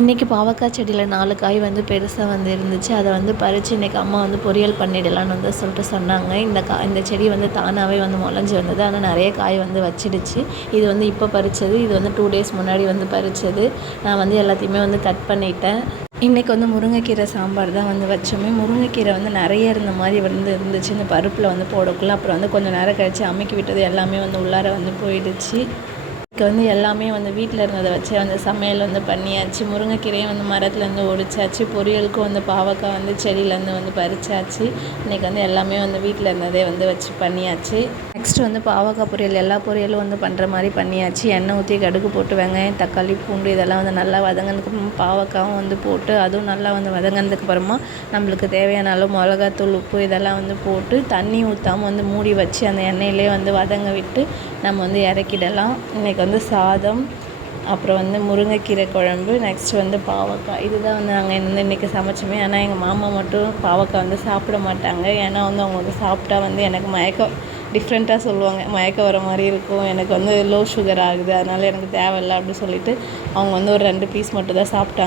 இன்றைக்கி பாவக்காய் செடியில் நாலு காய் வந்து பெருசாக வந்து இருந்துச்சு. அதை வந்து பறித்து இன்றைக்கி அம்மா வந்து பொரியல் பண்ணிடலான்னு வந்து சொல்லிட்டு சொன்னாங்க. இந்த கா இந்த செடி வந்து தானாகவே வந்து முளைஞ்சி வந்தது. ஆனால் நிறைய காய் வந்து வச்சிடுச்சு. இது வந்து இப்போ பறித்தது இது வந்து டூ டேஸ் முன்னாடி வந்து பறித்தது நான் வந்து எல்லாத்தையுமே வந்து கட் பண்ணிட்டேன். இன்றைக்கி வந்து முருங்கைக்கீரை சாம்பார் தான் வந்து வச்சோமே. முருங்கைக்கீரை வந்து நிறைய இருந்த மாதிரி வந்து இருந்துச்சு. இந்த பருப்பில் வந்து போடக்குள்ள அப்புறம் வந்து கொஞ்சம் நேரம் கழித்து அமுக்கி விட்டது எல்லாமே வந்து உள்ளார வந்து போயிடுச்சு. இங்கே வந்து எல்லாமே வந்து வீட்டில் இருந்ததை வச்சு வந்து சமையல் வந்து பண்ணியாச்சு. முருங்கைக்கீரையும் வந்து மரத்துலேருந்து ஒடிச்சாச்சு. பொரியலுக்கும் வந்து பாவக்காய் வந்து செடியிலேருந்து வந்து பறிச்சாச்சு. இன்றைக்கி வந்து எல்லாமே வந்து வீட்டில் இருந்ததே வந்து வச்சு பண்ணியாச்சு. நெக்ஸ்ட் வந்து பாவக்காய் பொரியல் எல்லா பொரியலும் வந்து பண்ணுற மாதிரி பண்ணியாச்சு. எண்ணெய் ஊற்றி கடுகு போட்டு வெங்காயம் தக்காளி பூண்டு இதெல்லாம் வந்து நல்லா வதங்கினதுக்கப்புறமா பாவக்காயும் வந்து போட்டு அதுவும் நல்லா வந்து வதங்கினதுக்கு அப்புறமா நம்மளுக்கு தேவையான அளவு மிளகாத்தூள் உப்பு இதெல்லாம் வந்து போட்டு தண்ணி ஊற்றாமல் வந்து மூடி வச்சு அந்த எண்ணெயிலே வந்து வதங்க விட்டு நம்ம வந்து இறக்கிடலாம். இன்றைக்கி வந்து சாதம் அப்புறம் வந்து முருங்கைக்கீரை குழம்பு நெக்ஸ்ட் வந்து பாவக்காய். இதுதான் வந்து நாங்கள் வந்து இன்றைக்கி சமைச்சோமே. ஆனால் எங்கள் மாமா மட்டும் பாவக்காய் வந்து சாப்பிட மாட்டாங்க. ஏன்னா வந்து அவங்க வந்து சாப்பிட்டா வந்து எனக்கு மயக்கம். டிஃப்ரெண்ட்டாக சொல்லுவாங்க. மயக்கம் வர மாதிரி இருக்கும். எனக்கு வந்து லோ சுகர் ஆகுது. அதனால் எனக்கு தேவையில்ல அப்படின்னு சொல்லிட்டு அவங்க வந்து ஒரு ரெண்டு பீஸ் மட்டும் தான் சாப்பிட்டாங்க.